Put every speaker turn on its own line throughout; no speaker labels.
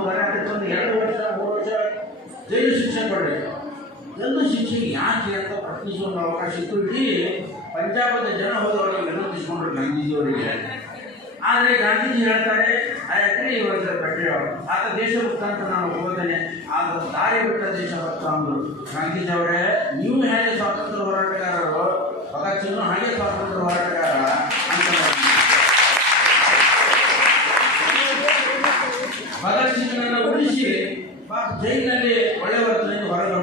ಒಂದು ಎರಡು ವರ್ಷ, ಮೂರು ವರ್ಷ ಜೈಲು ಶಿಕ್ಷೆ ಕೊಡಬೇಕು ಜೈಲು ಶಿಕ್ಷೆ ಯಾಕೆ ಅಂತ ಪ್ರಶ್ನಿಸುವ ಅವಕಾಶ ಇತ್ತು. ಇಡೀ ಪಂಜಾಬದ ಜನ ಹೋದವರಿಗೆ ವಿನಂತಿಸಿಕೊಂಡ್ರು ಗಾಂಧೀಜಿಯವರಿಗೆ. ಆದರೆ ಗಾಂಧೀಜಿ ಹೇಳ್ತಾರೆ ಐ ಅಗ್ರಿ ಇವರ್ ಬೆಟರ್ ಆತ ದೇಶ ಅಂತ ನಾನು ಹೋಗ್ತೇನೆ ಆದ ದಾರಿ ಬಿಟ್ಟ ದೇಶ ಭಕ್ತ ಅಂದರು. ಗಾಂಧೀಜಿ ಅವರೇ, ನೀವು ಹೇಗೆ ಸ್ವಾತಂತ್ರ್ಯ ಹೋರಾಟಗಾರರು? ಭಗತ್ ಸಿಂಗ್ ಹಾಗೆ ಸ್ವಾತಂತ್ರ್ಯ ಹೋರಾಟಗಾರ ಅಂತ ಭಗತ್ ಸಿಂಗ್ನನ್ನು ಉಳಿಸಿ ಜೈಲಿನಲ್ಲಿ ಒಳ್ಳೆ ವರ್ತನೆಯಿಂದ ಹೊರಗೆ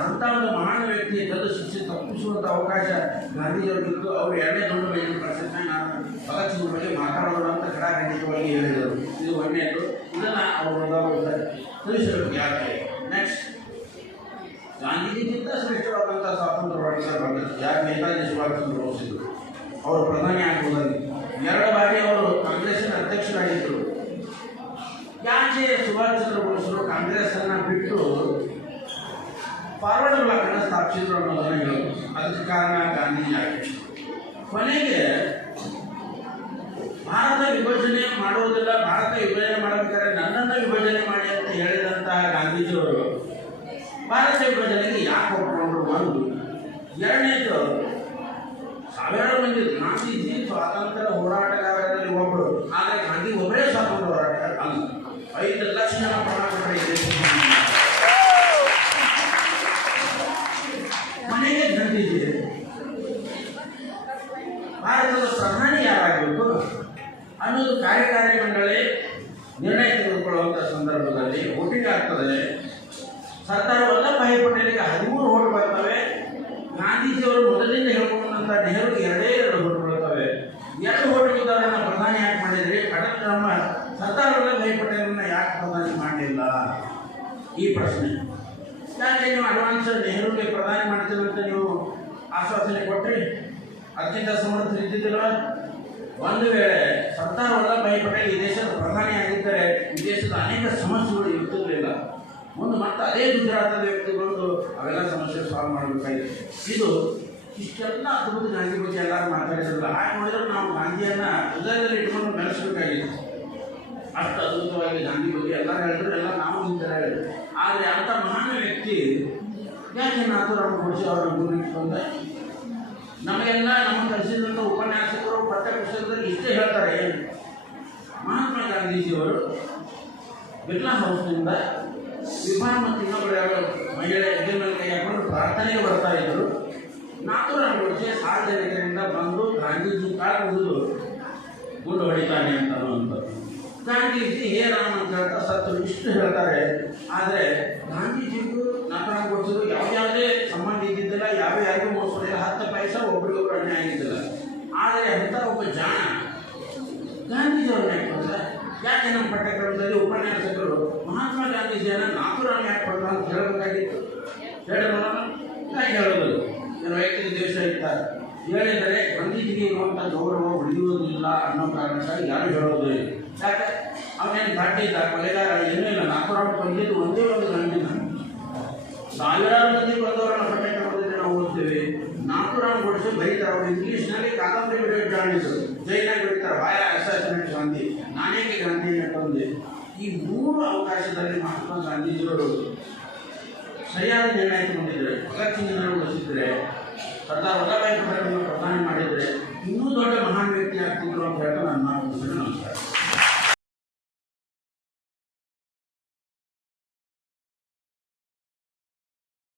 ಅಂತ ಒಂದು ಮಹಾನ್ ವ್ಯಕ್ತಿ ಜಲ್ಲು ಶಿಕ್ಷೆ ತಪ್ಪಿಸುವಂಥ ಅವಕಾಶ ಗಾಂಧೀಜಿಯವರಿಗಿತ್ತು ಅವರು ಎರಡನೇ ದೊಡ್ಡ ಬೈಲು ಪ್ರಶ್ನೆ ನಾನು ಭಗತ್ ಸಿಂಗ್ ಬಗ್ಗೆ ಮಾತಾಡೋಣ ಅಂತ ಕಡಾಖಂಡಿತವಾಗಿ ಹೇಳಿದರು. ಇದು ಒಂದನೇದು ಇದನ್ನು ಅವರು ತಿಳಿಸಬೇಕು ಯಾಕೆ. ನೆಕ್ಸ್ಟ್ ಗಾಂಧೀಜಿಗಿಂತ ಶ್ರೇಷ್ಠವಾದಂಥ ಸ್ವಾತಂತ್ರ್ಯ ಹೋರಾಟಗಾರ ಭಗತ್ ಯಾಕೆ ನೇತಾಜಿ ಸುಭಾಷ್ ಚಂದ್ರ ಬೋಸ್ ಅವರು ಪ್ರಧಾನಿ ಆಗ್ಬೋದಾಗಿತ್ತು. ಎರಡು ಬಾರಿ ಅವರು ಯಾಕೆ ಸುಭಾಷ್ ಚಂದ್ರ ಬೋಸರು ಕಾಂಗ್ರೆಸ್ ಅನ್ನ ಬಿಟ್ಟು ಫಾರ್ವರ್ಡ್ ಬ್ಲಾಕ್ ಅನ್ನ ಸ್ಥಾಪಿಸಿದ್ರು ಅನ್ನೋದನ್ನ ಹೇಳೋದು. ಅದಕ್ಕೆ ಕಾರಣ ಗಾಂಧೀಜಿ ಆಗಿತ್ತು ಕೊನೆಗೆ ಭಾರತ ವಿಭಜನೆ ಮಾಡುವುದಿಲ್ಲ, ಭಾರತ ವಿಭಜನೆ ಮಾಡಬೇಕಾದ್ರೆ ನನ್ನನ್ನು ವಿಭಜನೆ ಮಾಡಿ ಅಂತ ಹೇಳಿದಂತಹ ಗಾಂಧೀಜಿಯವರು ಭಾರತ ವಿಭಜನೆಗೆ ಯಾಕೆ ಒಪ್ಪಿಕೊಂಡ್ರು ಒಂದು, ಎರಡನೇದು ಸಾವಿರಾರು ಮಂದಿ ಗಾಂಧೀಜಿ ಸ್ವಾತಂತ್ರ್ಯ ಹೋರಾಟಗಾರರಲ್ಲಿ ಒಬ್ಬರು ಆದರೆ ಗಾಂಧಿ ಒಬ್ಬರೇ ಸ್ವಾತಂತ್ರ್ಯ ಹೋರಾಟಗಾರ ಅಲ್ಲ ಐದು ಲಕ್ಷ ಜನ ಪ್ರಾಣ ಕೊಟ್ಟರೆ ಈ ದೇಶಕ್ಕೆ. ಗಾಂಧೀಜಿ ಭಾರತದ ಪ್ರಧಾನಿ ಯಾರಾಗಬೇಕು ಅನ್ನೋದು ಕಾರ್ಯಕಾರಿ ಮಂಡಳಿ ನಿರ್ಣಯ ತೆಗೆದುಕೊಳ್ಳುವಂಥ ಸಂದರ್ಭದಲ್ಲಿ ವೋಟಿಂಗ್ ಆಗ್ತದೆ. ಸರ್ದಾರ್ ವಲ್ಲಭಭಾಯಿ ಪಟೇಲಿಗೆ ಹದಿಮೂರು ಓಟ್ ಬರ್ತವೆ. ಗಾಂಧೀಜಿಯವರು ಮೊದಲಿಂದ ಹೇಳ್ಕೊಂಡಂತ ನೆಹರು ಎರಡೇ ಎರಡು ಓಟ್ ಬರ್ತವೆ ಎರಡು ಓಟ್ ಇದ್ದವರನ್ನ ಪ್ರಧಾನಿ ಯಾಕೆ ಮಾಡಿದ್ರಿ ಅಟಲ್ ನಮ್ಮ ಸರ್ದಾರ್ ವಲ್ಲಭಭಾಯಿ ಪಟೇಲನ್ನ ಯಾಕೆ ಪ್ರಧಾನಿ ಮಾಡಲಿಲ್ಲ ಈ ಪ್ರಶ್ನೆ ನೀವು ಅಡ್ವಾನ್ಸ್ ನೆಹರುಗೆ ಪ್ರಧಾನಿ ಮಾಡ್ತೀವಿ ಅಂತ ನೀವು ಆಶ್ವಾಸನೆ ಕೊಟ್ಟರೆ ಅತ್ಯಂತ ಸಮರ್ಥ ಇದ್ದಿದ್ದಿಲ್ಲ ಒಂದು ವೇಳೆ ಸರ್ದಾರ್ ವಲ್ಲಭಭಾಯಿ ಪಟೇಲ್ ಈ ದೇಶದ ಪ್ರಧಾನಿ ಆಗಿದ್ದರೆ ಈ ದೇಶದ ಅನೇಕ ಸಮಸ್ಯೆಗಳು ಇರ್ತಿರಲಿಲ್ಲ ಮುಂದೆ ಮತ್ತೆ ಅದೇ ಗುಜರಾತದ ಬಂದು ಅವೆಲ್ಲ ಸಮಸ್ಯೆ ಸಾಲ್ವ್ ಮಾಡಬೇಕಾಗಿದೆ. ಇದು ಇಷ್ಟೆಲ್ಲ ಅದ್ಭುತ ಗಾಂಧಿ ಬಗ್ಗೆ ಎಲ್ಲರೂ ಮಾತಾಡಿದ್ರಲ್ಲ, ಹಾಗೆ ನೋಡಿದ್ರೆ ನಾವು ಗಾಂಧಿಯನ್ನು ಹೃದಯದಲ್ಲಿ ಇಟ್ಕೊಂಡು ಬೆಳೆಸಬೇಕಾಗಿದೆ. ಅಷ್ಟು ಅದ್ಭುತವಾಗಿ ಗಾಂಧಿ ಬಗ್ಗೆ ಎಲ್ಲ ಹೇಳಿದ್ರು, ಎಲ್ಲ ನಾವು ಇಂತರ ಹೇಳಿದ್ರು ಆದರೆ ಅಂಥ ಮಹಾನ್ ವ್ಯಕ್ತಿ ಯಾಕೆ ನಾಥುರಾಮ್ ಗೋಡ್ಸೆ ಅವರ ಗುರುತಿಕೊಂಡೆ ನಮಗೆಲ್ಲ ನಮ್ಮ ಕಲಿಸಿದಂಥ ಉಪನ್ಯಾಸಕರು, ಪಠ್ಯಪುಸ್ತಕದಲ್ಲಿ ಇಷ್ಟೇ ಹೇಳ್ತಾರೆ ಮಹಾತ್ಮ ಗಾಂಧೀಜಿಯವರು ಬಿರ್ಲಾ ಹೌಸ್ನಿಂದ ವಿಭಾನ್ ಮತ್ತು ಇನ್ನೊಬ್ಬರು ಮಹಿಳೆ ಎದೆ ಕೈ ಹಾಕೊಂಡು ಪ್ರಾರ್ಥನೆಗೆ ಬರ್ತಾ ಇದ್ದರು ನಾಥುರಾಮ್ ಗೋಡ್ಸೆ ಸಾರ್ವಜನಿಕರಿಂದ ಬಂದು ಗಾಂಧೀಜಿ ಕಾಲ ಮುಗಿದು ಗುಂಡು ಹೊಡಿತಾನೆ ಅಂತ ಅನ್ನುವಂಥದ್ದು. ಗಾಂಧೀಜಿ ಹೇ ಅಂತ ಹೇಳ್ತಾ ಸತ್ತು, ಇಷ್ಟು ಹೇಳ್ತಾರೆ. ಆದರೆ ಗಾಂಧೀಜಿಗೂ ನಾಥರಾಮ್ ಕೊಡಿಸಿದ್ರು ಯಾವುದೇ ಸಂಬಂಧ ಇದ್ದಿದ್ದಿಲ್ಲ ಯಾವ ಯಾರಿಗೂ ಮೋಸಿಲ್ಲ ಹತ್ತು ಪೈಸ ಒಬ್ರಿಗೊಬ್ರು ಅನ್ಯಾಯ ಆಗಿದ್ದಿಲ್ಲ. ಆದರೆ ಅಂತ ಒಬ್ಬ ಜಾಣ ಗಾಂಧೀಜಿಯವ್ರನ್ನ ಯಾಕೆ ಯಾಕೆ ನಮ್ಮ ಪಠ್ಯಕ್ರಮದಲ್ಲಿ ಉಪನ್ಯಾಸಕರು ಮಹಾತ್ಮ ಗಾಂಧೀಜಿಯನ್ನ ನಾಥುರಾಮ್ ಯಾಕೆ ಬಂದ ಅಂತ ಹೇಳಬೇಕಾಗಿತ್ತು? ಯಾಕೆ ಹೇಳೋದು. ಏನು ವೈಯಕ್ತಿಕ ದೇಶ ಇರ್ತಾರೆ. ಹೇಳಿದರೆ ಗಾಂಧೀಜಿಗೆ ಇರುವಂಥ ಗೌರವ ಉಳಿಯುವುದಿಲ್ಲ ಅನ್ನೋ ಕಾರಣಕ್ಕಾಗಿ ಯಾರು ಹೇಳೋದು. ಯಾಕೆ? ಅವನೇನು ದಾಟಿದ್ದ ಕೊಲೆಗಾರ ಏನೂ ಇಲ್ಲ. ನಾಲ್ಕು ಬಂದಿದ್ದು ಒಂದೇ ಒಂದು ಗಂಡಿನ. ಸಾವಿರಾರು ಮಂದಿ ಬಂದವರನ್ನ ಪಠ್ಯಕ್ರಮದಲ್ಲಿ ನಾವು ಓದ್ತೇವೆ. ರೌಂಡ್ ಕೊಡಿಸಿ ಬೈತಾರೆ ಅವರು ಇಂಗ್ಲೀಷ್ನಲ್ಲಿ ಕಾದಂಬರಿ ಬರೆಯೋ ಜಾಣಿಸು ಜೈನಾಗಿ ಬಿಡ್ತಾರೆ. ಬಾಯ ಅಸಾಸಿನೇಟ್ ಗಾಂಧಿ. ನಾನೇಕೆ ಗಾಂಧಿ ಅಂತಂದೆ ಈ ಮೂರು ಅವಕಾಶದಲ್ಲಿ ಮಹಾತ್ಮ ಗಾಂಧೀಜಿಯವರು ಸರಿಯಾದ ನಿರ್ಣಯ ತಗೊಂಡಿದ್ದಾರೆ ಭಗತ್ ಸಿಂಗ್ನನ್ನು ಉಳಿಸಿದ್ರೆ ಸರ್ದಾರ್ ವಲ್ಲಭಾಯಿ ಪಟೇಲನ್ನು ಪ್ರಧಾನಿ ಮಾಡಿದರೆ ಇನ್ನೂ ದೊಡ್ಡ ಮಹಾನ್ ವ್ಯಕ್ತಿ ಆಗ್ತಿದ್ರು